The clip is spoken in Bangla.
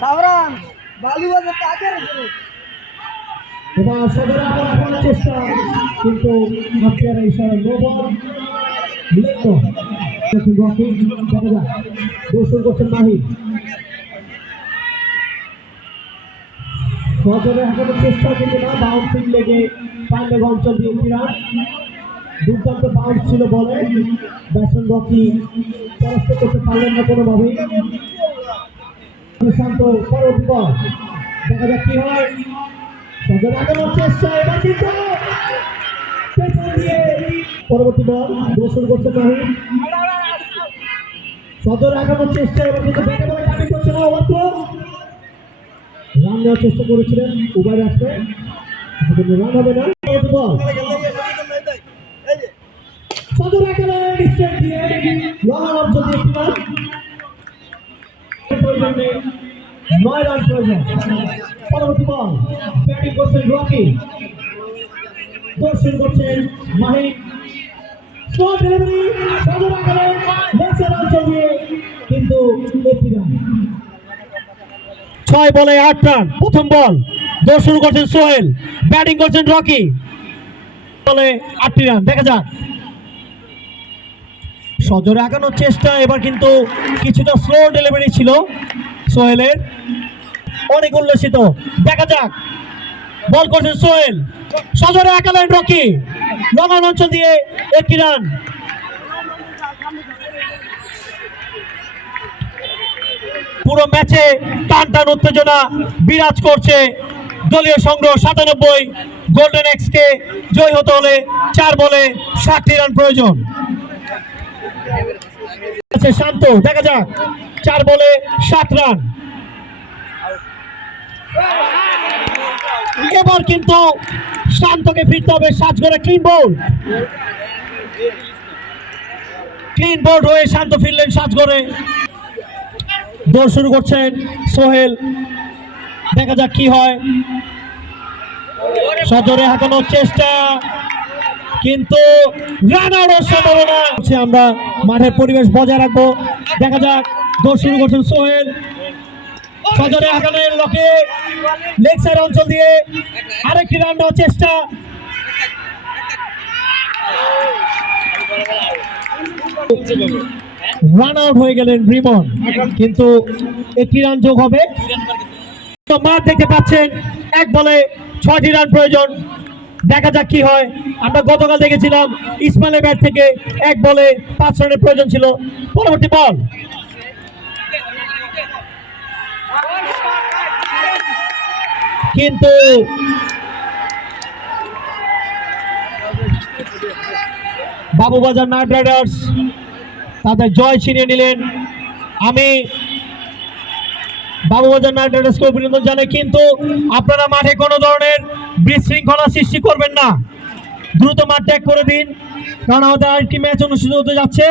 সাবরান বালুবাজার রেখে এবার চেষ্টা, কিন্তু আম্পায়ার ইশারা নো বল লেগ বল দেখুন রকি, দেখা দর্শন করছেন চেষ্টা, কিন্তু না বাউন্সিং লেগে পান্ডেগ অঞ্চল বিরাট দুর্দান্ত বাউন্স ছিল বলে ব্যাটসম্যান রকি পরাস্ত করতে পারলেন না কোনোভাবেই। শান্ত পরবর্তী দেখা যাক কি হয়। চেষ্টা পরবর্তী বল। দর্শন করছে মাহিন। সদর আগানোর চেষ্টা রান নেওয়ার চেষ্টা করেছিলেন। উবাই আসবে। কিন্তু রান হবে না। পরবর্তী বল। সদর আগানোর স্ট্রেট দিয়ে। লং ছয় বলে আট রান, প্রথম বল। দর্শন করছেন সোহেল, ব্যাটিং করছেন রকি। বলে আটটি রান, দেখা যাক। সজোরে আঁকানোর চেষ্টা। এবার কিন্তু কিছুটা স্লো ডেলিভারি ছিল সোহেলের। অনেক উল্লসিত। দেখা যাক। বল করছেন সোহেল। সজোরে আগালেন রকি। লঙ্গন অঞ্চল দিয়ে একটি রান। পুরো ম্যাচে টান টান উত্তেজনা বিরাজ করছে দলীয় সংগ্রহ সাতানব্বই। গোল্ডেন এক্সকে জয় হতে হলে চার বলে ষাটটি রান প্রয়োজন। আছে, শান্ত, দেখা যাক। চার বলে সাত রান। এবার কিন্তু শান্তকে ফিরতে হবে সাজ করে ক্লিন বোল্ড ক্লিন বোল্ড হয়ে শান্ত ফিরলেন সাজ করে দৌড় শুরু করছেন সোহেল। দেখা যাক কি হয়। সজোরে হাঁকানোর চেষ্টা। কিন্তু রান আউটের সম্ভাবনা আমরা মাঠের পরিবেশ বজায় রাখব। দেখা যাক দৌড় শুরু করছেন সোহেল। সজরে হাঁকানোর লকে লেগ সাইড অঞ্চল দিয়ে আরেকটি রান নেওয়ার চেষ্টা। রান আউট হয়ে গেলেন রিমন। কিন্তু একটি রান যোগ হবে। মাঠ দেখতে পাচ্ছেন, এক বলে ছয়টি রান প্রয়োজন। দেখা যাক কি হয়। আমরা গতকাল দেখেছিলাম ইসমাইলের ব্যাট থেকে এক বলে পাঁচ রানের প্রয়োজন ছিল। পরবর্তী বল। কিন্তু বাবুবাজার নাইট রাইডার্স তাদের জয় ছিনিয়ে নিলেন। আমি বাবুবাজার নাইট রাইডার্সকে অভিনন্দন জানাই কিন্তু আপনারা মাঠে কোনো ধরনের বিশৃঙ্খলা সৃষ্টি করবেন না। দ্রুত মাঠ ত্যাগ করে দিন, কারণ আমাদের আরেকটি ম্যাচ অনুষ্ঠিত হতে যাচ্ছে।